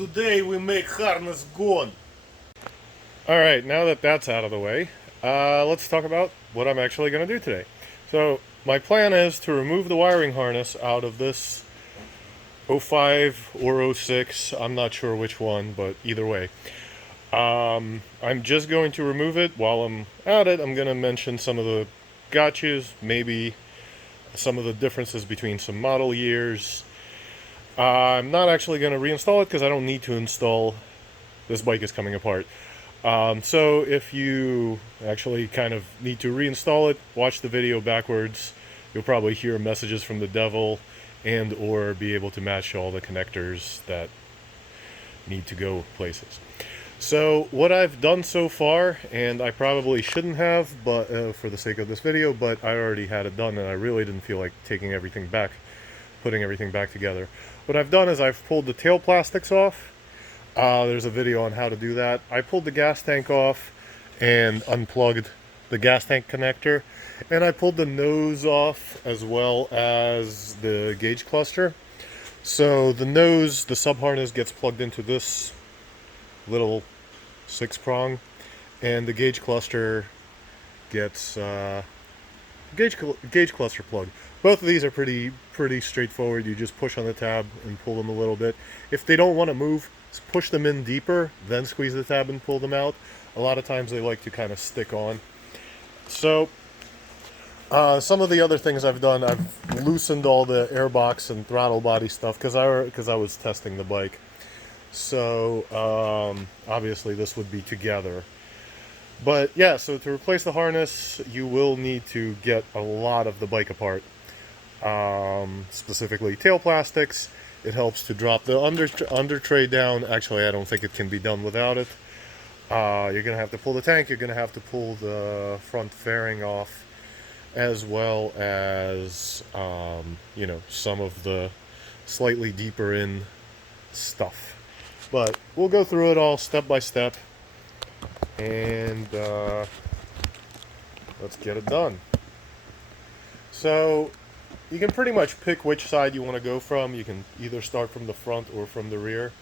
Today we make harness gone. Alright, now that that's out of the way, let's talk about what I'm actually going to do today. So, my plan is to remove the wiring harness out of this '05 or '06, I'm not sure which one, but either way. I'm just going to remove it. While I'm at it, I'm going to mention some of the gotchas, maybe some of the differences between some model years. I'm not actually going to reinstall it because I don't need to install. This bike is coming apart. So if you actually kind of need to reinstall it, watch the video backwards. You'll probably hear messages from the devil and or be able to match all the connectors that need to go places. So what I've done so far, and I probably shouldn't have, but for the sake of this video, but I already had it done and I really didn't feel like taking everything back, putting everything back together. What I've done is I've pulled the tail plastics off. There's a video on how to do that. I pulled the gas tank off and unplugged the gas tank connector, and I pulled the nose off as well as the gauge cluster. So the nose, the sub harness gets plugged into this little 6-prong, and the gauge cluster gets gauge cluster plug. Both of these are pretty straightforward. You just push on the tab and pull them a little bit. If they don't want to move, push them in deeper, then squeeze the tab and pull them out. A lot of times they like to kind of stick on. So some of the other things I've done, I've loosened all the airbox and throttle body stuff because I was testing the bike. So obviously this would be together. But yeah, so to replace the harness, you will need to get a lot of the bike apart. Specifically tail plastics. It helps to drop the under tray down. Actually, I don't think it can be done without it. You're going to have to pull the tank. You're going to have to pull the front fairing off, as well as, you know, some of the slightly deeper in stuff. But we'll go through it all step by step, and let's get it done. So you can pretty much pick which side you want to go from. You can either start from the front or from the rear.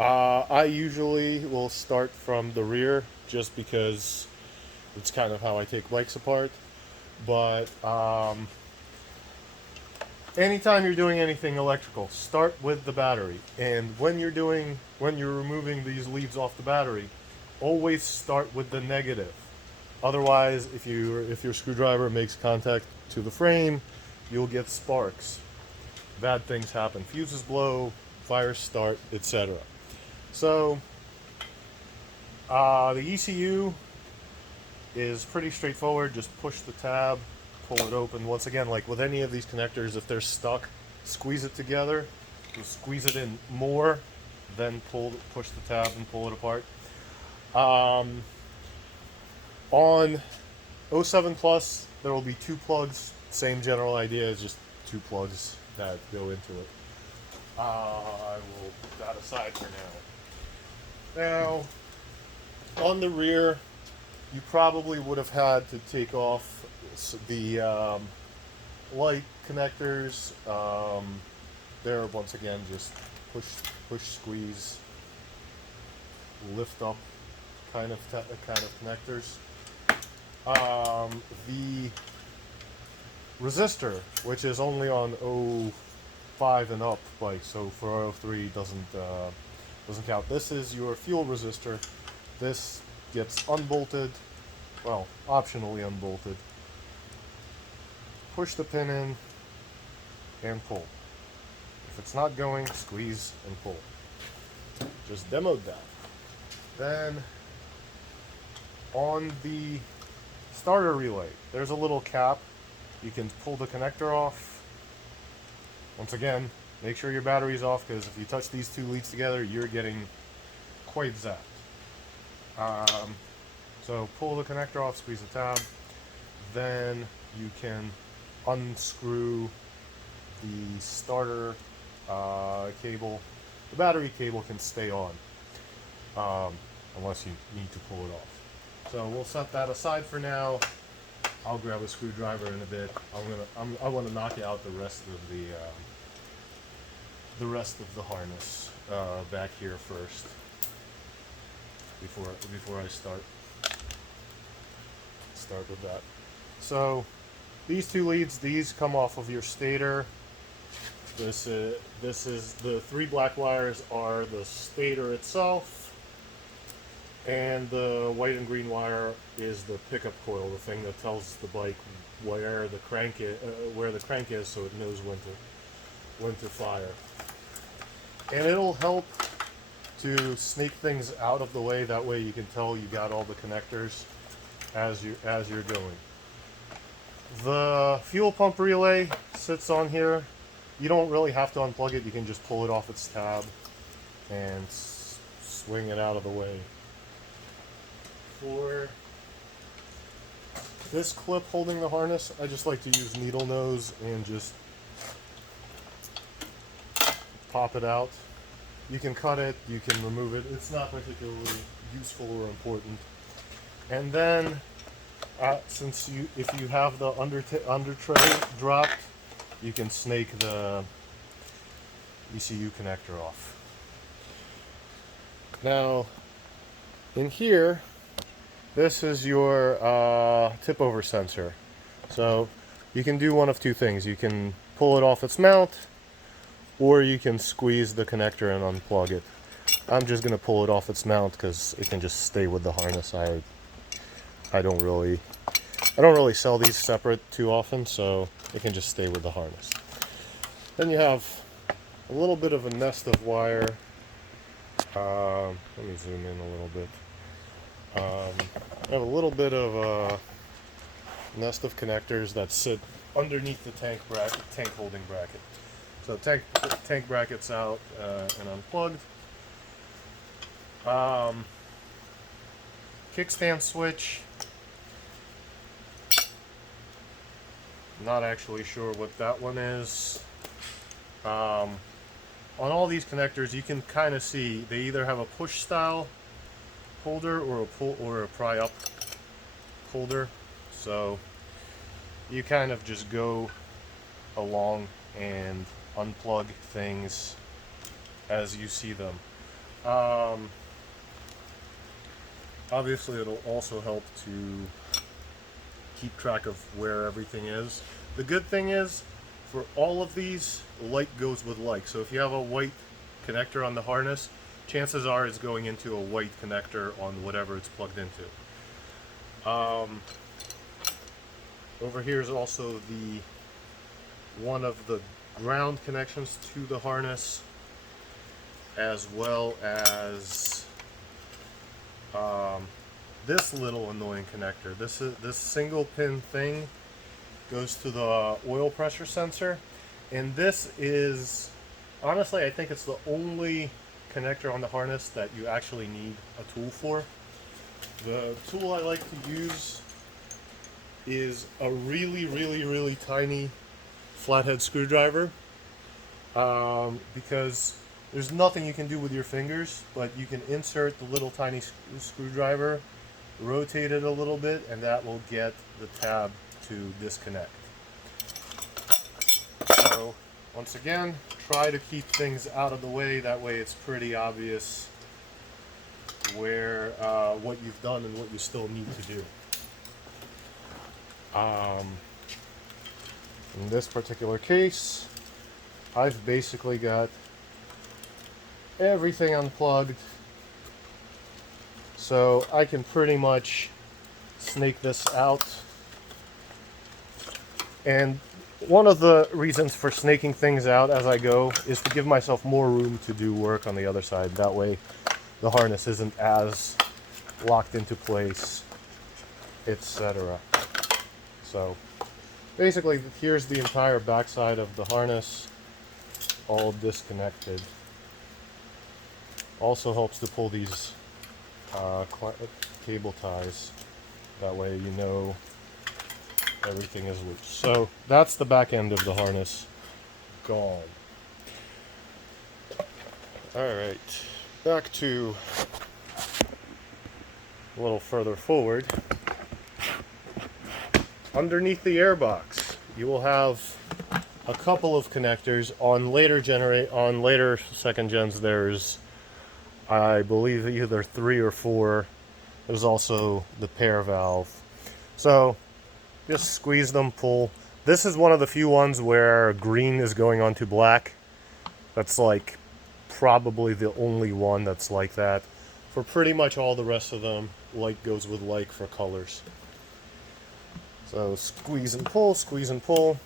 I usually will start from the rear just because it's kind of how I take bikes apart. But anytime you're doing anything electrical, start with the battery. And when you're removing these leads off the battery, always start with the negative. Otherwise, if your screwdriver makes contact to the frame, you'll get sparks. Bad things happen. Fuses blow, fires start, etc. So the ECU is pretty straightforward. Just push the tab, pull it open. Once again, like with any of these connectors, if they're stuck, squeeze it together. Just squeeze it in more, then push the tab and pull it apart. On '07 Plus, there will be 2 plugs. Same general idea, is just 2 plugs that go into it. I will put that aside for now. Now, on the rear, you probably would have had to take off the light connectors. There, once again, just push, squeeze, lift up kind of connectors. The resistor, which is only on '05 and up bikes, so for '03 doesn't count. This is your fuel resistor. This gets unbolted, well, optionally unbolted. Push the pin in and pull. If it's not going, squeeze and pull. Just demoed that. Then on the starter relay, there's a little cap. You can pull the connector off. Once again, make sure your battery's off, because if you touch these 2 leads together, you're getting quite zapped. So pull the connector off, squeeze the tab. Then you can unscrew the starter cable. The battery cable can stay on, unless you need to pull it off. So we'll set that aside for now. I'll grab a screwdriver in a bit. I want to knock out the rest of the harness back here first before I start with that. So these two leads, these come off of your stator. This is the 3 black wires are the stator itself, and the white and green wire is the pickup coil, the thing that tells the bike where the crank is, so it knows when to fire. And it'll help to snake things out of the way. That way you can tell you got all the connectors as you're going. The fuel pump relay sits on here. You don't really have to unplug it. You can just pull it off its tab and swing it out of the way. For this clip holding the harness, I just like to use needle nose and just pop it out. You can cut it, you can remove it. It's not particularly useful or important. And then, if you have the under tray dropped, you can snake the ECU connector off. Now, in here, this is your tip over sensor. So you can do one of two things. You can pull it off its mount, or you can squeeze the connector and unplug it. I'm just going to pull it off its mount because it can just stay with the harness. I don't really sell these separate too often, so it can just stay with the harness. Then you have a little bit of a nest of wire. Let me zoom in a little bit. I have a little bit of a nest of connectors that sit underneath the tank holding bracket. So tank bracket's out and unplugged. Kickstand switch. Not actually sure what that one is. On all these connectors, you can kind of see they either have a push style holder or a pull or a pry up holder. So you kind of just go along and unplug things as you see them. Obviously, it'll also help to keep track of where everything is. The good thing is, for all of these, like goes with like. So if you have a white connector on the harness, chances are it's going into a white connector on whatever it's plugged into. Over here is also the one of the ground connections to the harness, as well as this little annoying connector. This single pin thing goes to the oil pressure sensor, and this is honestly, I think it's the only connector on the harness that you actually need a tool for. The tool I like to use is a really tiny flathead screwdriver, because there's nothing you can do with your fingers, but you can insert the little tiny screwdriver, rotate it a little bit, and that will get the tab to disconnect. So once again, try to keep things out of the way. That way it's pretty obvious where what you've done and what you still need to do. In this particular case, I've basically got everything unplugged, so I can pretty much snake this out. And one of the reasons for snaking things out as I go is to give myself more room to do work on the other side. That way the harness isn't as locked into place, etc. So basically, here's the entire backside of the harness, all disconnected. Also helps to pull these cable ties. That way you know everything is loose. So that's the back end of the harness gone. Alright, back to a little further forward. Underneath the airbox, you will have a couple of connectors. On later second gens, there's, I believe, either 3 or 4. There's also the pair valve. So just squeeze them, pull. This is one of the few ones where green is going on to black. That's like probably the only one that's like that. For pretty much all the rest of them, like goes with like for colors. So squeeze and pull, squeeze and pull.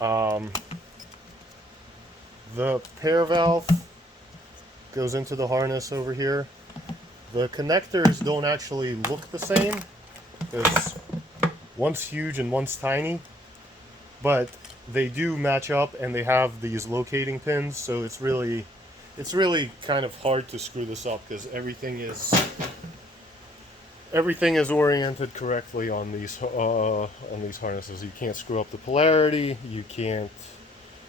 The pair valve goes into the harness over here. The connectors don't actually look the same because one's huge and one's tiny, but they do match up and they have these locating pins, so it's really kind of hard to screw this up because everything is oriented correctly on these harnesses. You can't screw up the polarity, you can't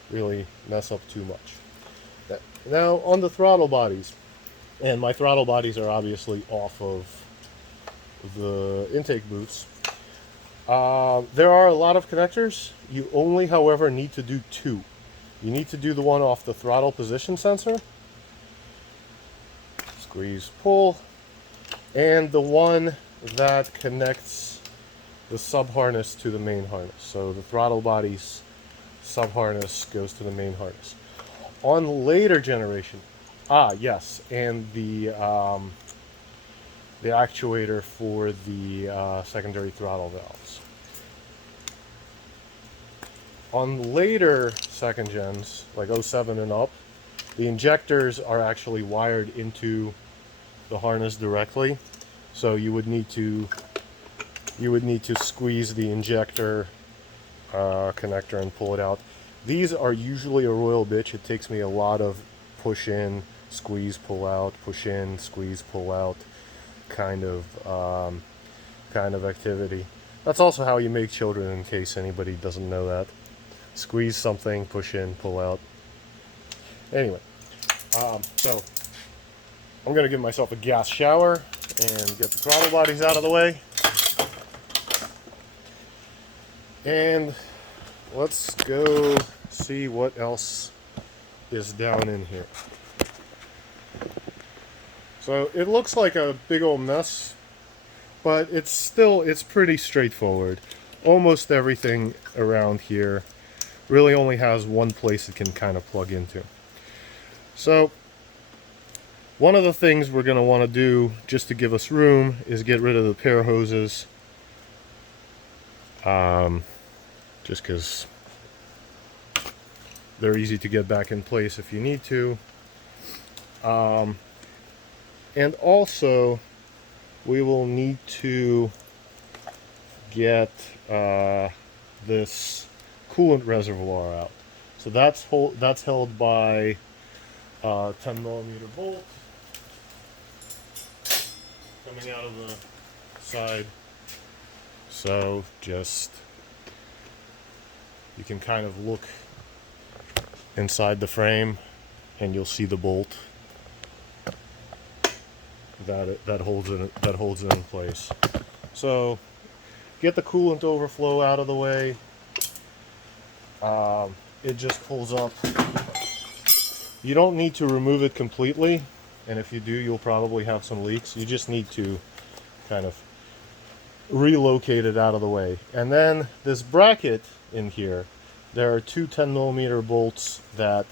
really mess up too much. Now on the throttle bodies, and my throttle bodies are obviously off of the intake boots. There are a lot of connectors. You only, however, need to do 2. You need to do the one off the throttle position sensor, squeeze, pull, and the one that connects the sub harness to the main harness. So the throttle body's sub harness goes to the main harness. On later generation, yes, and the actuator for the secondary throttle valves. On later second gens, like 07 and up, the injectors are actually wired into the harness directly. So you would need to squeeze the injector connector and pull it out. These are usually a royal bitch. It takes me a lot of push in, squeeze, pull out, push in, squeeze, pull out kind of activity. That's also how you make children, in case anybody doesn't know that. Squeeze something, push in, pull out. Anyway, so I'm gonna give myself a gas shower and get the throttle bodies out of the way. And let's go see what else is down in here. So it looks like a big old mess, but it's pretty straightforward. Almost everything around here really only has one place it can kind of plug into. So one of the things we're going to want to do, just to give us room, is get rid of the pair hoses. Just because they're easy to get back in place if you need to. And also, we will need to get this coolant reservoir out. So that's held by 10mm bolt coming out of the side. So just, you can kind of look inside the frame and you'll see the bolt that holds it in place. So get the coolant overflow out of the way. It just pulls up. You don't need to remove it completely, and if you do, you'll probably have some leaks. You just need to kind of relocate it out of the way. And then this bracket in here, there are 2 10mm bolts that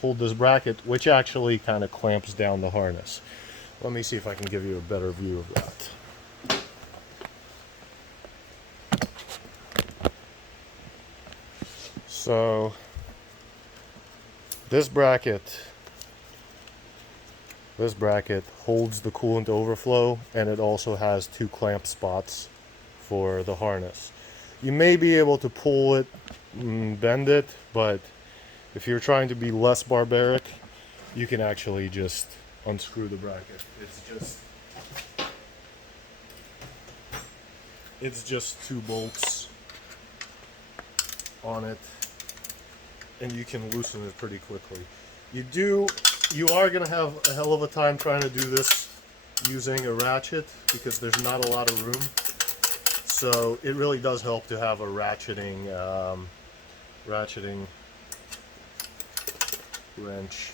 hold this bracket, which actually kind of clamps down the harness. Let me see if I can give you a better view of that. So this bracket holds the coolant overflow, and it also has 2 clamp spots for the harness. You may be able to pull it, bend it, but if you're trying to be less barbaric, you can actually just unscrew the bracket. It's just 2 bolts on it, and you can loosen it pretty quickly. You are going to have a hell of a time trying to do this using a ratchet because there's not a lot of room. So it really does help to have a ratcheting ratcheting wrench.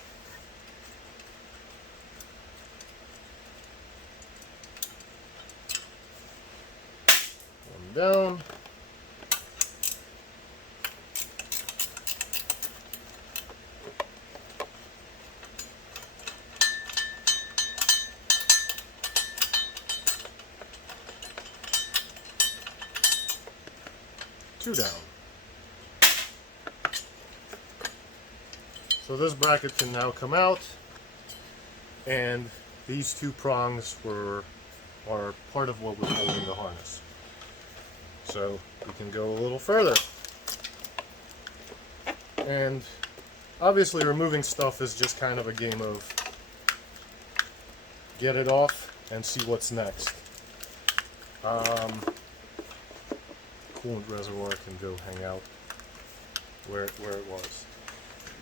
One down. Two down. So this bracket can now come out, and these two prongs are part of what was holding the harness. So we can go a little further. And obviously removing stuff is just kind of a game of get it off and see what's next. Coolant reservoir can go hang out where it was.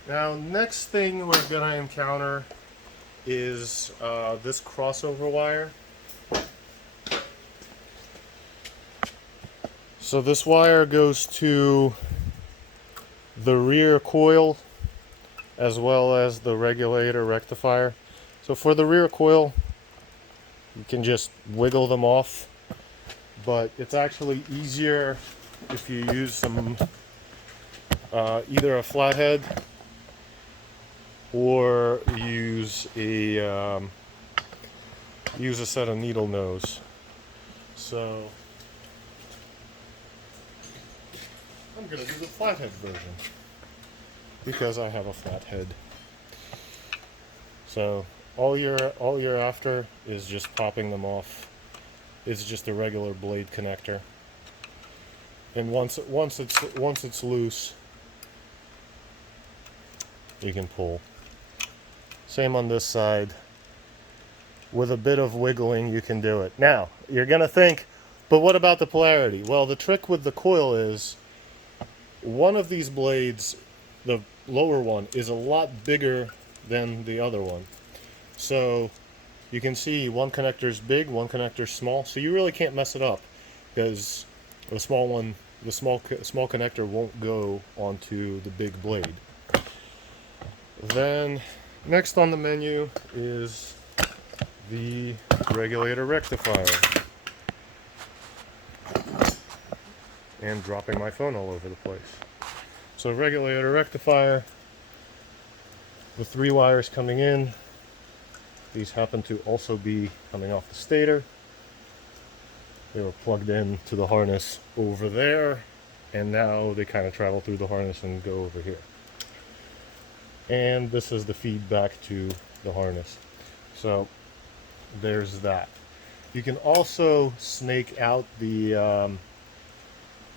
Now, next thing we're going to encounter is this crossover wire. So this wire goes to the rear coil as well as the regulator rectifier. So for the rear coil, you can just wiggle them off, but it's actually easier if you use some either a flathead or use a set of needle nose. So I'm gonna do the flathead version because I have a flathead. So all you're after is just popping them off. It's just a regular blade connector, and once it's loose, you can pull. Same on this side. With a bit of wiggling, you can do it. Now, you're going to think, but what about the polarity? Well, the trick with the coil is one of these blades, the lower one, is a lot bigger than the other one. So you can see one connector is big, one connector is small. So you really can't mess it up because the small one, the small connector won't go onto the big blade. Then next on the menu is the regulator rectifier. And dropping my phone all over the place. So regulator rectifier, the 3 wires coming in. These happen to also be coming off the stator. They were plugged in to the harness over there, and now they kind of travel through the harness and go over here. And this is the feedback to the harness. So there's that. You can also snake out the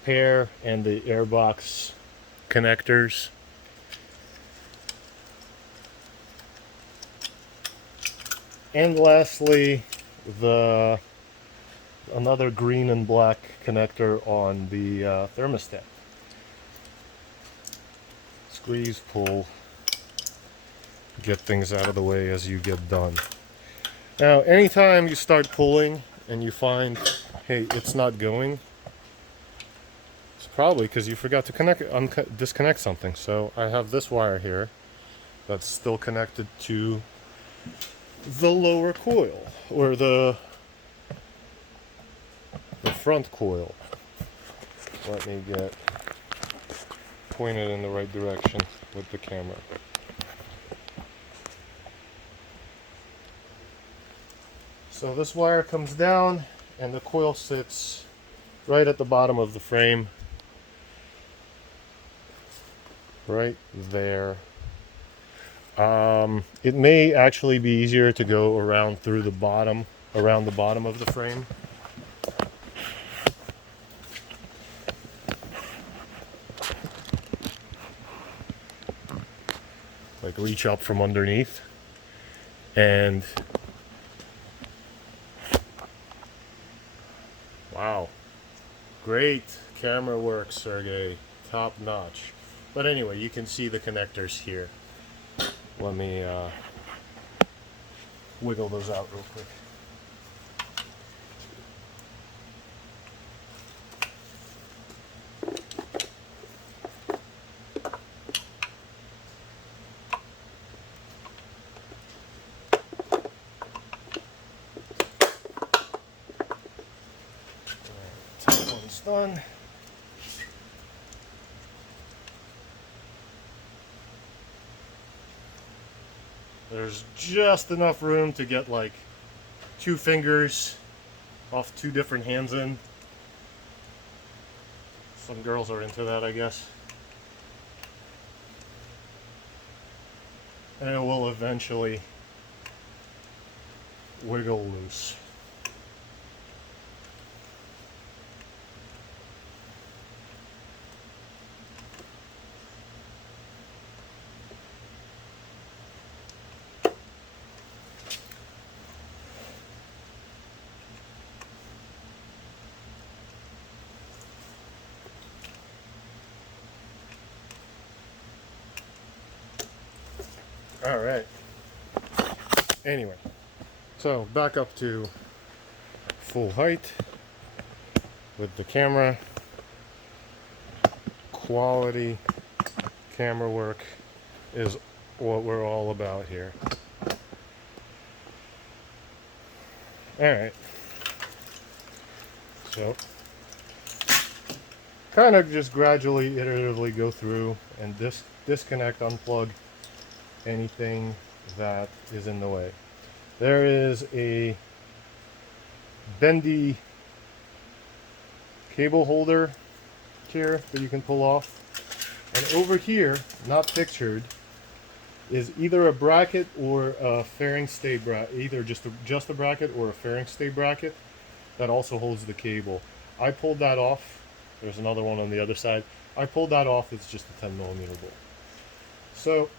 pair and the airbox connectors. And lastly, another green and black connector on the thermostat. Squeeze, pull, get things out of the way as you get done. Now, anytime you start pulling and you find, hey, it's not going, it's probably because you forgot to disconnect something. So I have this wire here that's still connected to the lower coil, or the front coil. Let me get pointed in the right direction with the camera. So this wire comes down and the coil sits right at the bottom of the frame, right there. It may actually be easier to go around through the bottom, around the bottom of the frame. Like reach up from underneath and wow, great camera work, Sergey, top notch. But anyway, you can see the connectors here. Let me wiggle those out real quick. done. There's just enough room to get like 2 fingers off 2 different hands in. Some girls are into that, I guess. And it will eventually wiggle loose. All right. Anyway, so back up to full height with the camera. Quality camera work is what we're all about here. All right. So, kind of just gradually, iteratively go through and disconnect, unplug anything that is in the way. There is a bendy cable holder here that you can pull off, and over here, not pictured, is either a bracket or a fairing stay bracket, either just a bracket or a fairing stay bracket that also holds the cable. I pulled that off. There's another one on the other side. I pulled that off. It's just a 10mm bolt. So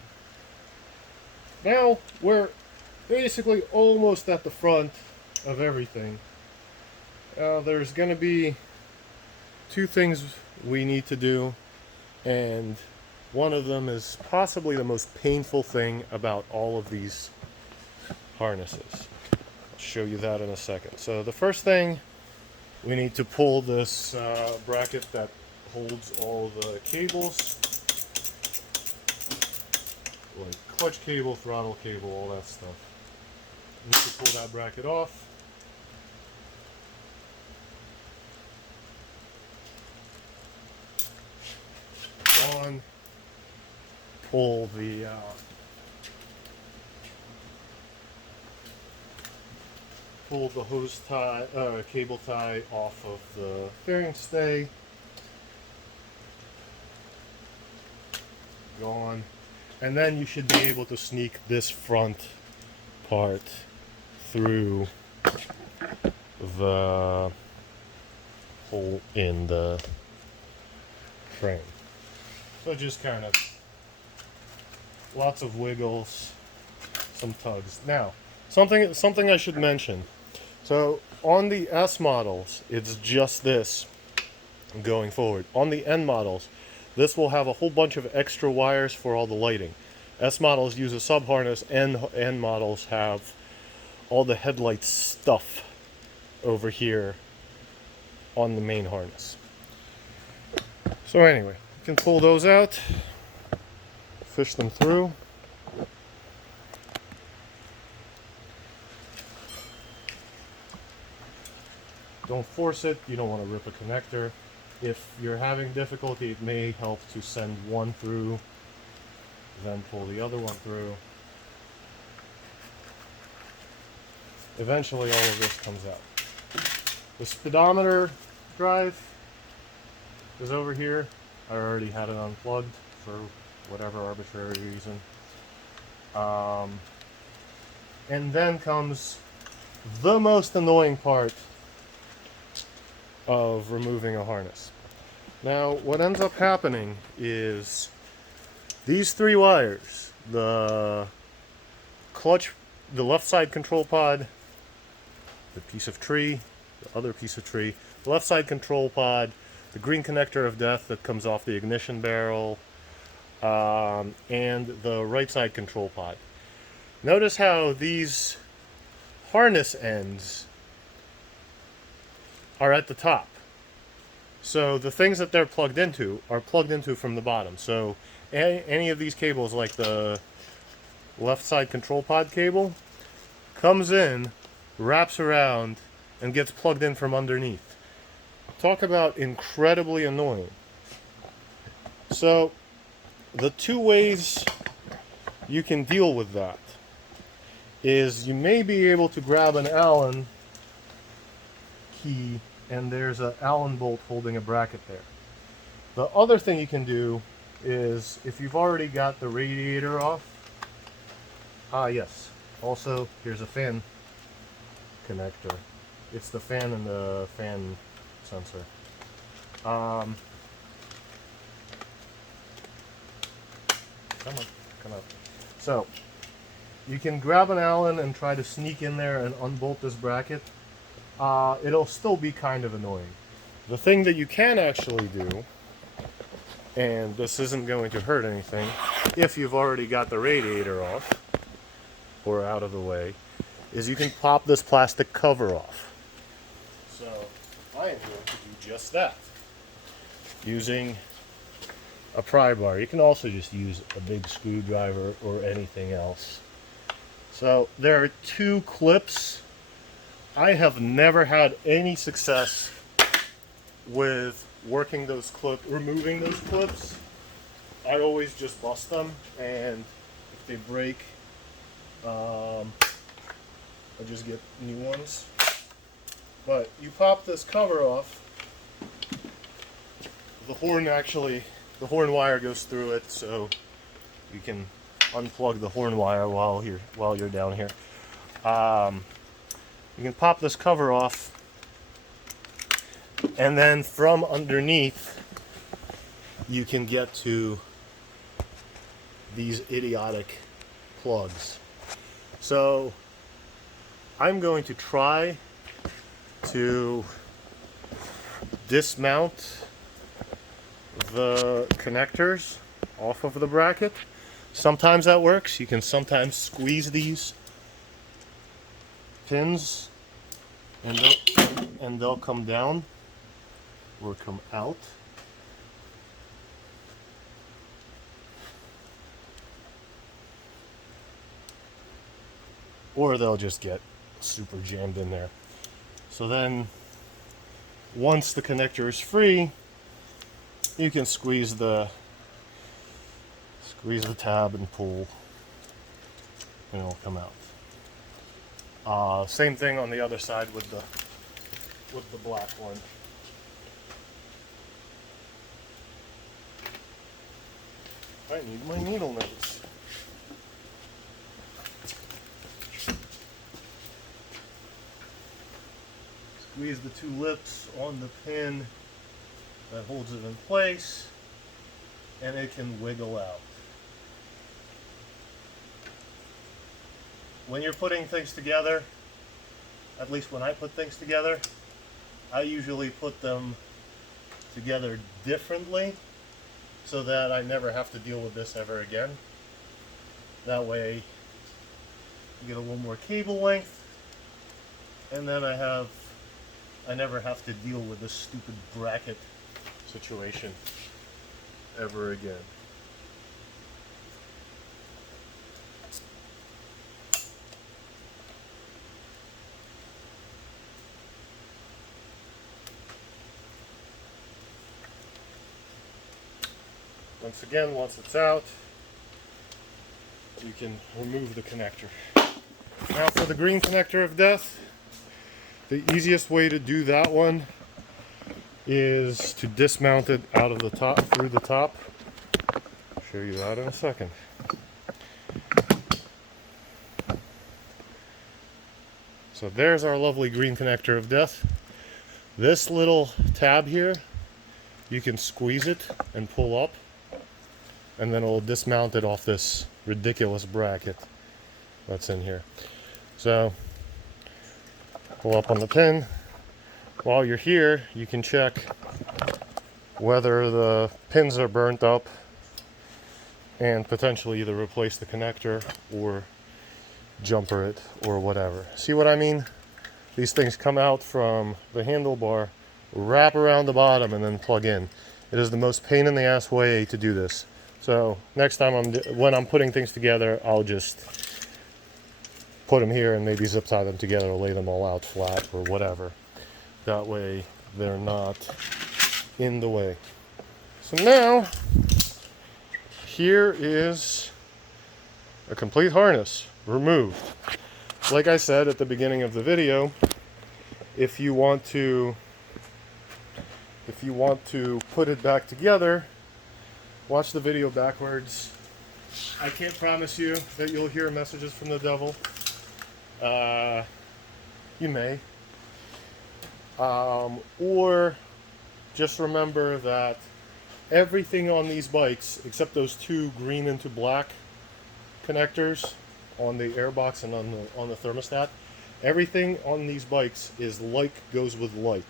now we're basically almost at the front of everything. There's going to be 2 things we need to do, and one of them is possibly the most painful thing about all of these harnesses. I'll show you that in a second. So the first thing, we need to pull this bracket that holds all the cables, like clutch cable, throttle cable, all that stuff. You need to pull that bracket off. On. Pull the hose tie, cable tie off of the fairing stay. Gone. And then you should be able to sneak this front part through the hole in the frame. So just kind of lots of wiggles, some tugs. Now, something I should mention. So on the S models, it's just this going forward. On the N models, this will have a whole bunch of extra wires for all the lighting. S models use a sub harness, N models have all the headlight stuff over here on the main harness. So anyway, you can pull those out, fish them through. Don't force it, you don't want to rip a connector. If you're having difficulty, it may help to send one through, then pull the other one through. Eventually all of this comes out. The speedometer drive is over here. I already had it unplugged for whatever arbitrary reason. And then comes the most annoying part of removing a harness. Now, what ends up happening is these 3 wires, the clutch, the left side control pod, the piece of tree, the other piece of tree, the left side control pod, the green connector of death that comes off the ignition barrel, and the right side control pod. Notice how these harness ends are at the top. So the things that they're plugged into are plugged into from the bottom. So any of these cables, like the left side control pod cable, comes in, wraps around, and gets plugged in from underneath. talk about incredibly annoying. So, the two ways you can deal with that is you may be able to grab an Allen key and there's an Allen bolt holding a bracket there. The other thing you can do is if you've already got the radiator off, yes, also here's a fan connector. It's the fan and the fan sensor. Come on. So, you can grab an Allen and try to sneak in there and unbolt this bracket. It'll still be kind of annoying. The thing that you can actually do, and this isn't going to hurt anything, if you've already got the radiator off, or out of the way, is you can pop this plastic cover off. So, I am going to do just that. Using a pry bar. You can also just use a big screwdriver or anything else. So there are two clips. I have never had any success with working those clips, removing those clips. I always just bust them, and if they break, I just get new ones. But you pop this cover off, the horn wire goes through it, so you can unplug the horn wire while you're down here. You can pop this cover off, and then from underneath you can get to these idiotic plugs. So I'm going to try to dismount the connectors off of the bracket. Sometimes that works. You can sometimes squeeze these pins and they'll come down or come out. Or they'll just get super jammed in there. So then once the connector is free, you can squeeze the tab and pull, and it'll come out. Same thing on the other side with the black one. I need my needle nose. Squeeze the two lips on the pin that holds it in place, and it can wiggle out. When you're putting things together, at least when I put things together, I usually put them together differently so that I never have to deal with this ever again. That way you get a little more cable length, and then I never have to deal with this stupid bracket situation ever again. Once again, once it's out, you can remove the connector. Now for the green connector of death, the easiest way to do that one is to dismount it out of the top, through the top. I'll show you that in a second. So there's our lovely green connector of death. This little tab here, you can squeeze it and pull up, and then it'll dismount it off this ridiculous bracket that's in here. So pull up on the pin. While you're here, you can check whether the pins are burnt up and potentially either replace the connector or jumper it or whatever. See what I mean? These things come out from the handlebar, wrap around the bottom, and then plug in. It is the most pain in the ass way to do this. So next time when I'm putting things together, I'll just put them here and maybe zip tie them together or lay them all out flat or whatever. That way they're not in the way. So now, here is a complete harness removed. Like I said at the beginning of the video, if you want to put it back together, watch the video backwards. I can't promise you that you'll hear messages from the devil. You may. Or just remember that everything on these bikes, except those two green into black connectors on the airbox and on the thermostat, everything on these bikes is like goes with like.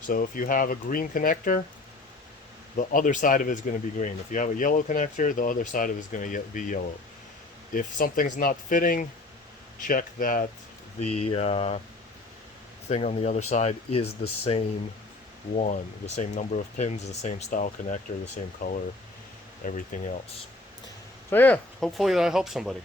So if you have a green connector, the other side of it is going to be green. If you have a yellow connector, the other side of it is going to be yellow. If something's not fitting, check that the thing on the other side is the same one, the same number of pins, the same style connector, the same color, everything else. So yeah, hopefully that helps somebody.